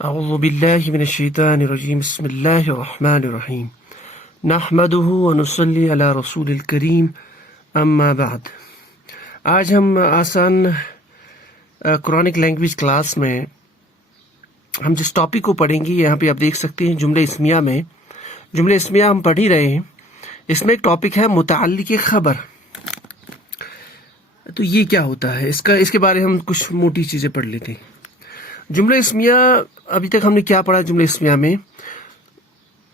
اعوذ باللہ من الشیطان الرجیم بسم اللہ الرحمن الرحیم نحمده ونصلی علی رسول الکریم اما بعد۔ آج ہم آسان قرآنک لینگویج کلاس میں ہم جس ٹاپک کو پڑھیں گے، یہاں پہ آپ دیکھ سکتے ہیں جملہ اسمیہ میں جملہ اسمیہ ہم پڑھ ہی رہے ہیں۔ اس میں ایک ٹاپک ہے متعلق خبر۔ تو یہ کیا ہوتا ہے، اس کے بارے ہم کچھ موٹی چیزیں پڑھ لیتے ہیں۔ جملہ اسمیہ، ابھی تک ہم نے کیا پڑھا جملہ اسمیہ میں؟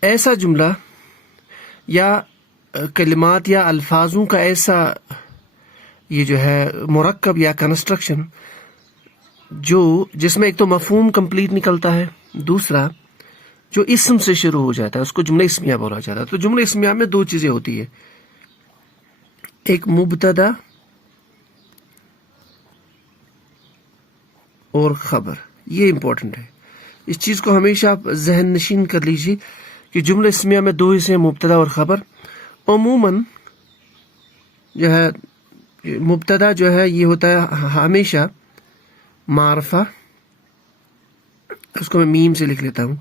ایسا جملہ یا کلمات یا الفاظوں کا ایسا یہ جو ہے مرکب یا کنسٹرکشن جس میں ایک تو مفہوم کمپلیٹ نکلتا ہے، دوسرا جو اسم سے شروع ہو جاتا ہے اس کو جملہ اسمیہ بولا جاتا ہے۔ تو جملہ اسمیہ میں دو چیزیں ہوتی ہے، ایک مبتدا اور خبر۔ یہ امپورٹنٹ ہے، اس چیز کو ہمیشہ آپ ذہن نشین کر لیجیے کہ جملہ اسمیہ میں دو حصے ہیں، مبتدا اور خبر۔ عموماً جو ہے مبتدا جو ہے یہ ہوتا ہے ہمیشہ معرفہ، اس کو میں میم سے لکھ لیتا ہوں،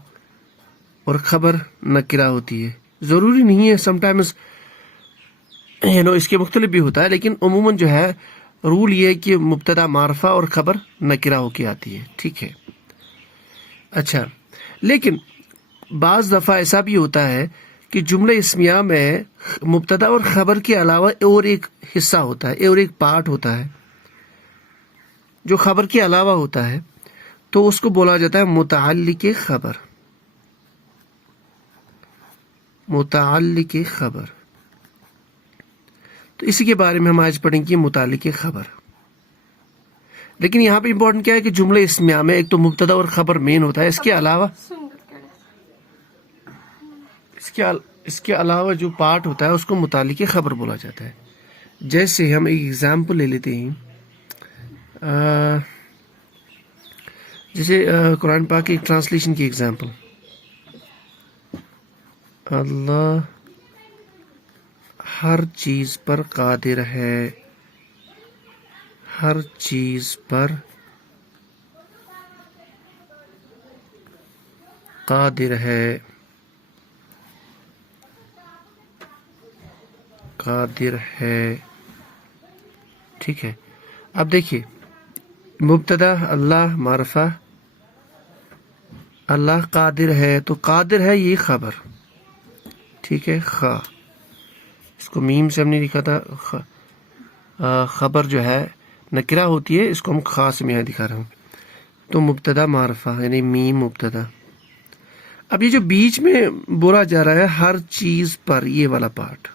اور خبر نکرہ ہوتی ہے۔ ضروری نہیں ہے، سم ٹائمز اس کے مختلف بھی ہوتا ہے، لیکن عموماً جو ہے رول یہ ہے کہ مبتدا معرفہ اور خبر نکرہ ہو کے آتی ہے، ٹھیک ہے۔ اچھا، لیکن بعض دفعہ ایسا بھی ہوتا ہے کہ جملہ اسمیہ میں مبتدا اور خبر کے علاوہ اور ایک حصہ ہوتا ہے، اور ایک پارٹ ہوتا ہے جو خبر کے علاوہ ہوتا ہے، تو اس کو بولا جاتا ہے متعلق خبر۔ متعلق خبر، تو اسی کے بارے میں ہم آج پڑھیں گے، متعلق خبر۔ لیکن یہاں پہ امپورٹنٹ کیا ہے کہ جملہ اسمیہ میں ایک تو مبتدا اور خبر مین ہوتا ہے، اس کے علاوہ جو پارٹ ہوتا ہے اس کو متعلق خبر بولا جاتا ہے۔ جیسے ہم ایک ایگزامپل لے لیتے ہیں، جیسے قرآن پاک کی ٹرانسلیشن کی ایگزامپل، اللہ ہر چیز پر قادر ہے، ہر چیز پر قادر ہے، قادر ہے، ٹھیک ہے۔ اب دیکھیے، مبتدا اللہ، معرفہ اللہ قادر ہے، تو قادر ہے یہ خبر، ٹھیک ہے۔ اس کو میم سے ہم نے لکھا تھا، خبر جو ہے نکرہ ہوتی ہے، اس کو ہم خاص میں یہاں دکھا رہا ہوں۔ تو مبتدا معرفہ یعنی میم مبتدا۔ اب یہ جو بیچ میں بولا جا رہا ہے ہر چیز پر، یہ والا پارٹ،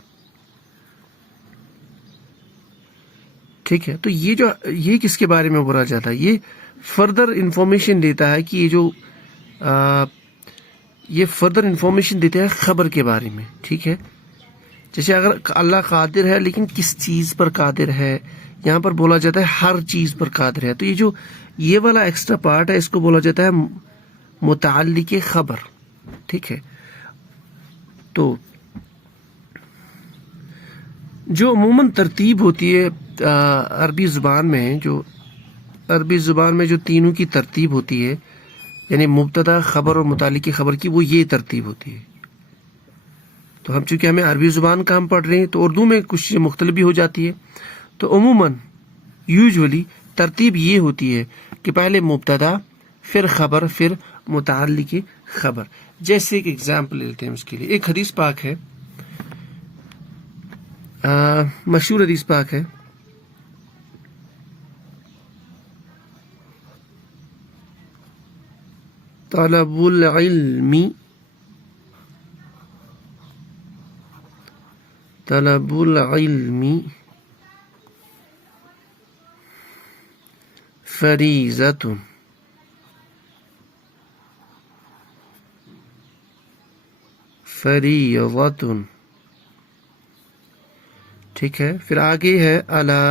ٹھیک ہے۔ تو یہ کس کے بارے میں بولا جاتا ہے؟ یہ فردر انفارمیشن دیتا ہے کہ یہ فردر انفارمیشن دیتا ہے خبر کے بارے میں، ٹھیک ہے۔ جیسے اگر اللہ قادر ہے، لیکن کس چیز پر قادر ہے؟ یہاں پر بولا جاتا ہے ہر چیز پر قادر ہے، تو یہ والا ایکسٹرا پارٹ ہے، اس کو بولا جاتا ہے متعلق خبر، ٹھیک ہے۔ تو جو عموماً ترتیب ہوتی ہے عربی زبان میں جو تینوں کی ترتیب ہوتی ہے، یعنی مبتدا، خبر اور متعلق خبر کی، وہ یہ ترتیب ہوتی ہے۔ تو ہم چونکہ ہمیں عربی زبان کا ہم پڑھ رہے ہیں، تو اردو میں کچھ چیزیں مختلف بھی ہو جاتی ہے۔ تو عموماً یوزولی ترتیب یہ ہوتی ہے کہ پہلے مبتدا، پھر خبر، پھر متعلق خبر۔ جیسے ایک ایگزامپل لیتے ہیں اس کے لیے، ایک حدیث پاک ہے، مشہور حدیث پاک ہے، طلب العلم فریضۃ، ٹھیک ہے۔ پھر آگے ہے الا،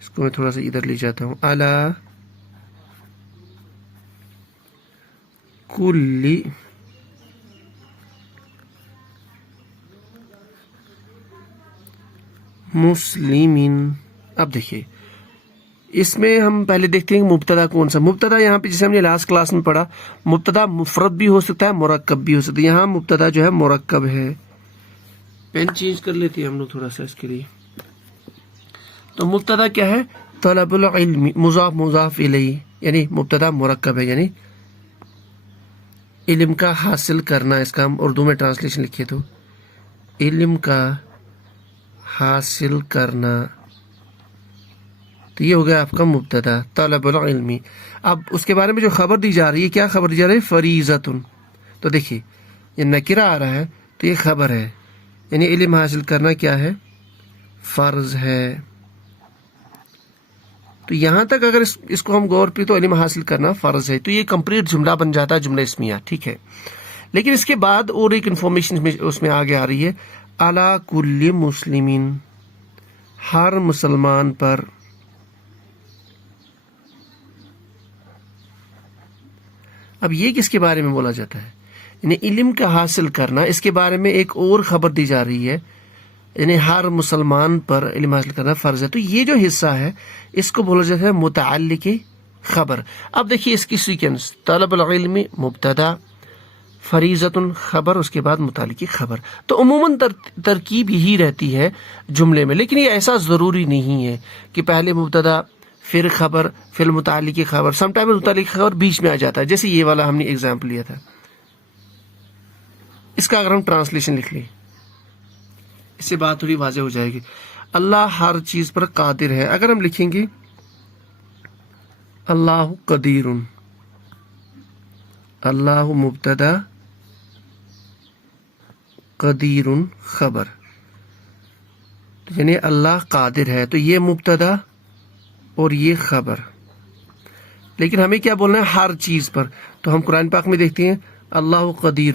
اس کو میں تھوڑا سا ادھر لے جاتا ہوں، الا کل مسلم۔ اب دیکھیے اس میں ہم پہلے دیکھتے ہیں کہ مبتدا کون سا. مبتدا یہاں پہ جیسے ہم نے لاسٹ کلاس میں پڑھا, مبتدا مفرد بھی ہو سکتا ہے, مرکب بھی ہو سکتا ہے. یہاں مبتدا جو ہے مرکب ہے. پین چینج کر لیتے ہیں ہم لوگ تھوڑا سا اس کے لیے. تو مبتدا کیا ہے؟ طلب العلم, مضاف مضاف الیہ, یعنی مبتدا مرکب ہے, یعنی علم کا حاصل کرنا. اس کا ہم اردو میں ٹرانسلیشن لکھے تو علم کا حاصل کرنا, تو یہ ہو گیا آپ کا مبتدا طلب العلم. اب اس کے بارے میں جو خبر دی جا رہی ہے, کیا خبر دی جا رہی ہے؟ فریضۃ. تو دیکھیے یہ نکرہ آ رہا ہے تو یہ خبر ہے, یعنی علم حاصل کرنا کیا ہے؟ فرض ہے. تو یہاں تک اگر اس کو ہم غور پہ, تو علم حاصل کرنا فرض ہے, تو یہ کمپلیٹ جملہ بن جاتا ہے, جملہ اسمیہ. ٹھیک ہے, لیکن اس کے بعد اور ایک انفارمیشن اس میں آگے آ رہی ہے, علی کل مسلمین, ہر مسلمان پر. اب یہ کس کے بارے میں بولا جاتا ہے؟ یعنی علم کا حاصل کرنا, اس کے بارے میں ایک اور خبر دی جا رہی ہے, یعنی ہر مسلمان پر علم حاصل کرنا فرض ہے. تو یہ جو حصہ ہے اس کو بولا جاتا ہے متعلق خبر. اب دیکھیے اس کی سیکوینس, طلب العلم مبتدا, فریضۃ خبر, اس کے بعد متعلق خبر. تو عموماً ترکیب یہی رہتی ہے جملے میں, لیکن یہ ایسا ضروری نہیں ہے کہ پہلے مبتدا پھر خبر پھر متعلق خبر. سم ٹائم متعلق خبر بیچ میں آ جاتا ہے, جیسے یہ والا ہم نے ایگزامپل لیا تھا. اس کا اگر ہم ٹرانسلیشن لکھ لیں, اس سے بات تھوڑی واضح ہو جائے گی. اللہ ہر چیز پر قادر ہے. اگر ہم لکھیں گے اللہ قدیر, اللہ مبتدا, قدیر خبر, یعنی اللہ قادر ہے, تو یہ مبتدا اور یہ خبر. لیکن ہمیں کیا بولنا ہے؟ ہر چیز پر. تو ہم قرآن پاک میں دیکھتے ہیں اللہ قدیر,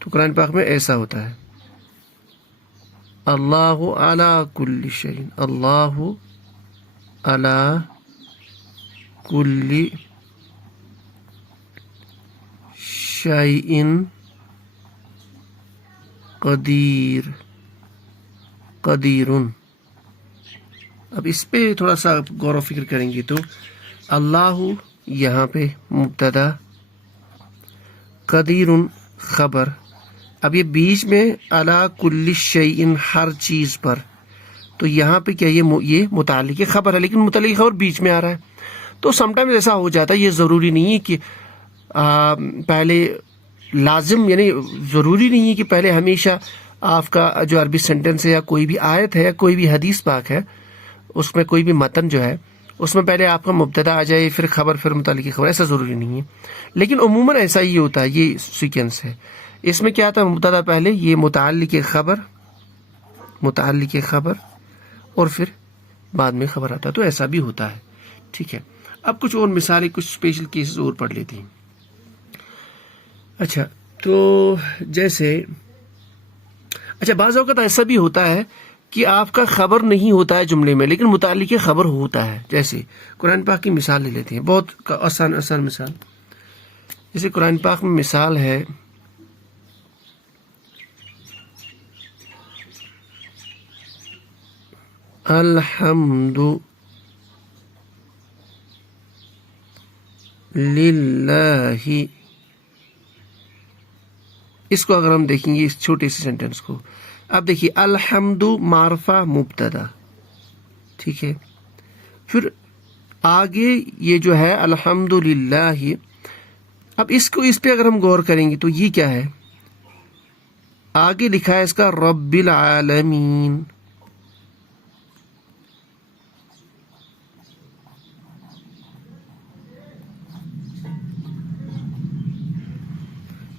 تو قرآن پاک میں ایسا ہوتا ہے اللہ علی کل شیء, اللہ علی کل شیء قدیر, قدیر. اب اس پہ تھوڑا سا غور و فکر کریں گے تو اللہ یہاں پہ مبتدا, قدیر خبر. اب یہ بیچ میں علی کل شیء, ہر چیز پر, تو یہاں پہ کیا یہ متعلق خبر ہے, لیکن متعلق خبر بیچ میں آ رہا ہے. تو سم ٹائمز ایسا ہو جاتا ہے, یہ ضروری نہیں ہے کہ پہلے لازم, یعنی ضروری نہیں ہے کہ پہلے ہمیشہ آپ کا جو عربی سینٹنس ہے یا کوئی بھی آیت ہے یا کوئی بھی حدیث پاک ہے, اس میں کوئی بھی متن جو ہے اس میں پہلے آپ کا مبتدا آ جائے پھر خبر پھر متعلق خبر. ایسا ضروری نہیں ہے, لیکن عموماً ایسا ہی ہوتا ہے. یہ سیکوینس ہے. اس میں کیا تھا؟ مبتدا پہلے, یہ متعلق خبر, متعلق خبر, اور پھر بعد میں خبر آتا ہے. تو ایسا بھی ہوتا ہے. ٹھیک ہے, اب کچھ اور مثالیں, کچھ اسپیشل کیسز اور پڑھ لیتے ہیں. اچھا, تو جیسے بعض اوقات ایسا بھی ہوتا ہے کہ آپ کا خبر نہیں ہوتا ہے جملے میں, لیکن متعلق خبر ہوتا ہے. جیسے قرآن پاک کی مثال لے لیتے ہیں, بہت آسان مثال. جیسے قرآن پاک میں مثال ہے الحمد للہ. اس کو اگر ہم دیکھیں گے اس چھوٹے سے سینٹنس کو, اب دیکھیے الحمد معرفہ مبتدا, ٹھیک ہے, پھر آگے یہ جو ہے الحمد للہ. اب اس پہ اگر ہم غور کریں گے تو یہ کیا ہے؟ آگے لکھا ہے اس کا رب العالمین.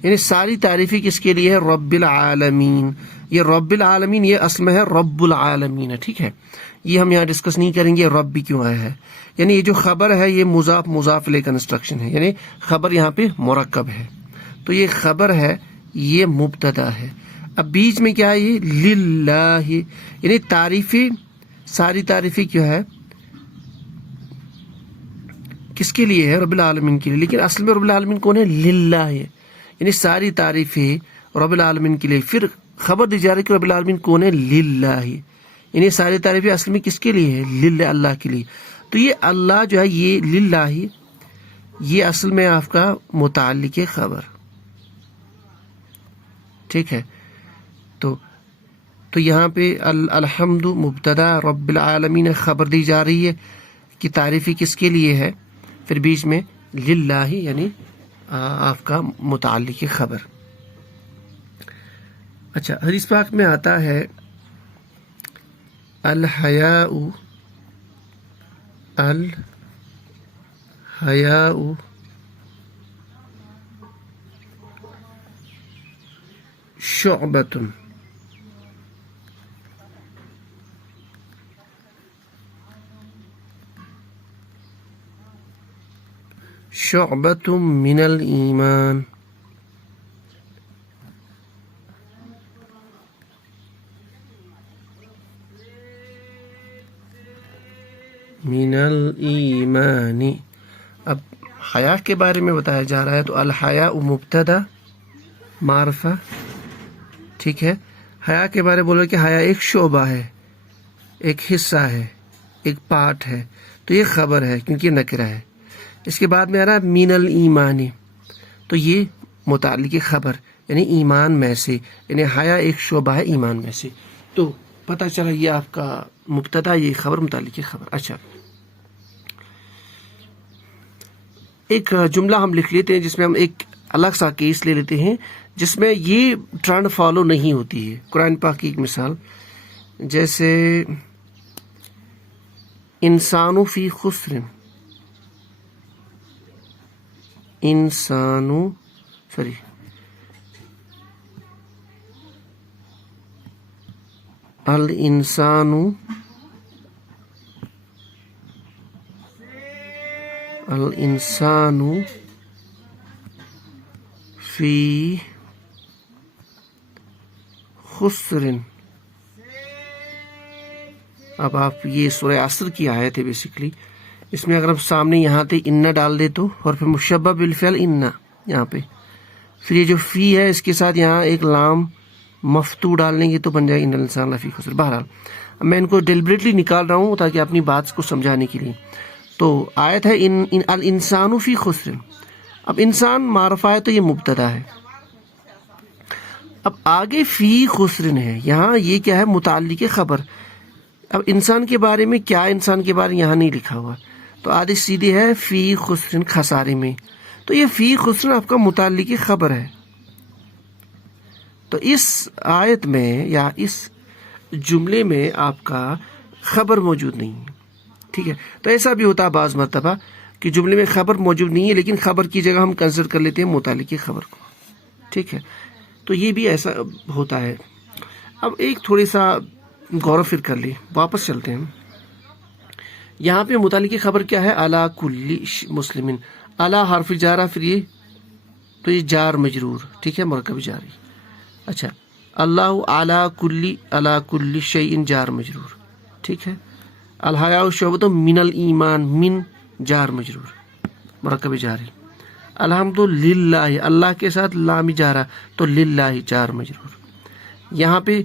یعنی ساری تعریفی کس کے لیے ہے؟ رب العالمین. یہ رب العالمین یہ اصل میں ہے رب العالمین ہے. ٹھیک ہے, یہ ہم یہاں ڈسکس نہیں کریں گے رب بھی کیوں آیا ہے. یعنی یہ جو خبر ہے یہ مضاف مضاف الیہ کنسٹرکشن ہے, یعنی خبر یہاں پہ مرکب ہے. تو یہ خبر ہے, یہ مبتدا ہے. اب بیچ میں کیا ہے؟ یہ للہ, یعنی تعریفی, ساری تعریفی کیا ہے؟ کس کے لیے ہے؟ رب العالمین کے لیے. لیکن اصل میں رب العالمین کون ہے؟ للہ ہے. یعنی ساری تعریفیں رب العالمین کے لیے. پھر خبر دی جا رہی کہ رب العالمین کون ہے؟ للہ. یعنی ساری تعریفیں اصل میں کس کے لیے ہے؟ للہ، اللہ کے لیے. تو یہ اللہ جو ہے یہ للہ ہی، یہ اصل میں آپ کا متعلق خبر، ٹھیک ہے. تو یہاں پہ الحمد مبتدا، رب العالمین خبر دی جا رہی ہے کہ تعریفی کس کے لیے ہے، پھر بیچ میں للہ یعنی آپ کا متعلق خبر. اچھا، حدیث پاک میں آتا ہے الحیاء شعبۃ من الایمان. اب حیا کے بارے میں بتایا جا رہا ہے تو الحیاء مبتدا معرفہ، ٹھیک ہے. حیا کے بارے میں بولو کہ حیا ایک شعبہ ہے، ایک حصہ ہے، ایک پارٹ ہے، تو یہ خبر ہے کیونکہ یہ نکرہ ہے. اس کے بعد میں آ رہا ہے من الایمان، تو یہ متعلق خبر یعنی ایمان میں سے، یعنی حیا ایک شعبہ ہے ایمان میں سے. تو پتہ چلا یہ آپ کا مبتدا، یہ خبر، متعلق خبر. اچھا، ایک جملہ ہم لکھ لیتے ہیں جس میں ہم ایک الگ سا کیس لے لیتے ہیں جس میں یہ ٹرینڈ فالو نہیں ہوتی ہے. قرآن پاک کی ایک مثال، جیسے انسان فی خسر، الانسان فی خسر. اب آپ یہ سورہ عصر کی آیت ہے بیسیکلی، اس میں اگر ہم سامنے یہاں تے ان ڈال دے تو، اور پھر مشبہ بالفعل ان یہاں پہ، پھر یہ جو فی ہے اس کے ساتھ یہاں ایک لام مفتو ڈال لیں گے تو بن جائے ان الانسان لفی خسر. بہرحال میں ان کو ڈیلیبریٹلی نکال رہا ہوں تاکہ اپنی بات کو سمجھانے کے لیے. تو آیت ہے الانسان فی خسر. اب انسان معرفہ ہے تو یہ مبتدا ہے. اب آگے فی خسرن ہے، یہاں یہ کیا ہے؟ متعلق خبر. اب انسان کے بارے میں کیا، انسان کے بارے میں یہاں نہیں لکھا ہوا، تو آدھی سیدھی ہے فی خسرن، خسارے میں. تو یہ فی خسرن آپ کا متعلق خبر ہے. تو اس آیت میں یا اس جملے میں آپ کا خبر موجود نہیں ہے، ٹھیک ہے. تو ایسا بھی ہوتا ہے بعض مرتبہ کہ جملے میں خبر موجود نہیں ہے لیکن خبر کی جگہ ہم کنسیڈر کر لیتے ہیں متعلق خبر کو، ٹھیک ہے. تو یہ بھی ایسا ہوتا ہے. اب ایک تھوڑی سا غور و فکر کر لی، واپس چلتے ہیں. یہاں پہ متعلق خبر کیا ہے؟ علی کل مسلمین. علی حرف جارہ، پھر یہ تو یہ جار مجرور، ٹھیک ہے، مرکب جاری. اچھا، اللہ علی کل شیء جار مجرور، ٹھیک ہے. الحیاء شعبۃ من الایمان، من جار مجرور مرکب جاری. الحمد للہ، اللہ کے ساتھ لام جارہ تو للہ جار مجرور. یہاں پہ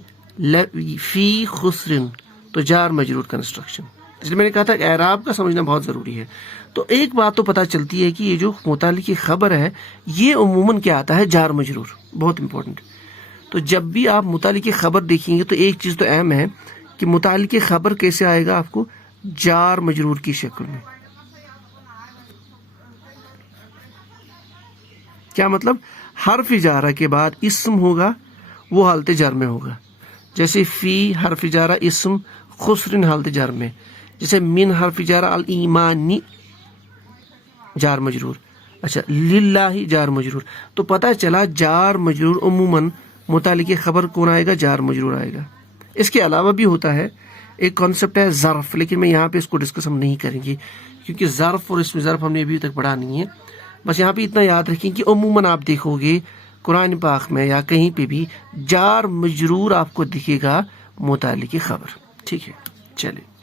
فی خسرن تو جار مجرور کنسٹرکشن. اس لیے میں نے کہا تھا کہ اعراب کا سمجھنا بہت ضروری ہے. تو ایک بات تو پتہ چلتی ہے کہ یہ جو متعلق خبر ہے یہ عموماً کیا آتا ہے؟ جار مجرور. بہت امپورٹنٹ. تو جب بھی آپ متعلق خبر دیکھیں گے تو ایک چیز تو اہم ہے کہ متعلق خبر کیسے آئے گا آپ کو؟ جار مجرور کی شکل میں. کیا مطلب؟ حرف جارہ کے بعد اسم ہوگا، وہ حالت جر میں ہوگا. جیسے فی حرف جارہ اسم، خسرن حالت جر میں. جیسے من حرف جارہ الایمانی جار مجرور. اچھا، للہ جار مجرور. تو پتہ چلا جار مجرور عموماً متعلق خبر کون آئے گا؟ جار مجرور آئے گا. اس کے علاوہ بھی ہوتا ہے ایک کانسیپٹ ہے ظرف، لیکن میں یہاں پہ اس کو ڈسکس ہم نہیں کریں گے کیونکہ ظرف اور اسم ظرف ہم نے ابھی تک پڑھا نہیں ہے. بس یہاں پہ اتنا یاد رکھیں کہ عموماً آپ دیکھو گے قرآن پاک میں یا کہیں پہ بھی جار مجرور آپ کو دکھے گا متعلق خبر. ٹھیک ہے، چلیں.